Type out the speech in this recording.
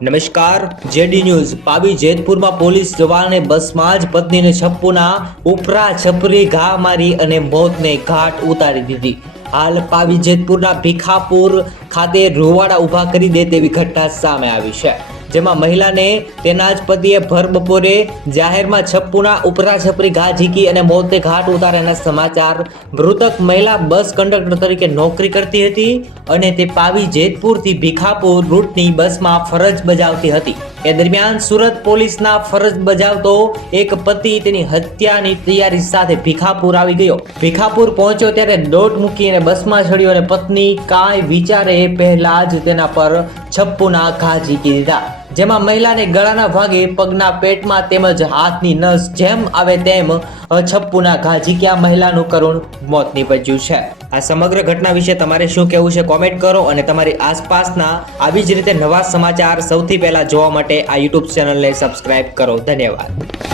નમસ્કાર JD news પાવી જેતપુરમાં police જવાને બસમાં જ પત્નીને છપ્પુના ઉપરા છપરી ઘા મારી અને મોતને ઘાટ ઉતારી દીધી। હાલ પાવી જેતપુરના ભીખાપુર ખાતે રૂવાડા ઊભા કરી દે તેવી ઘટના સામે આવી છે, જેમાં મહિલાને તેના જ પતિએ ભર બપોરે જાહેરમાં છપ્પુના ઉપરા છપરી ઘા ઝીકી અને મોતને ઘાટ ઉતાર્યાના સમાચાર। મૃતક મહિલા બસ કંડક્ટર તરીકે નોકરી કરતી હતી અને તે પાવી જેતપુરથી ભીખાપુર રૂટની બસમાં ફરજ બજાવતી હતી। એ દરમિયાન સુરત પોલીસના ફરજ બજાવતો એક પતિ તેની હત્યાની તૈયારી સાથે ભીખાપુર આવી ગયો। ભીખાપુર પહોંચ્યો ત્યારે દોટ મૂકીને બસમાં ચડ્યો અને પત્ની કાંઈ વિચારે પહેલા જ તેના પર છપ્પુના ઘા ઝીકી દીધા, જેમાં મહિલાને ગળાના ભાગે, પગના પેટમાં તેમજ હાથની નસ જેમ આવે તેમ છપ્પુના ઘા ઝીક્યા મહિલાનું કરુણ મોત નીપજ્યું છે। આ સમગ્ર ઘટના વિશે તમારે શું કહેવું છે કોમેન્ટ કરો અને તમારી આસપાસના આવી જ રીતે નવા સમાચાર સૌથી પહેલા જોવા માટે આ યુટ્યુબ ચેનલને સબસ્ક્રાઇબ કરો। ધન્યવાદ।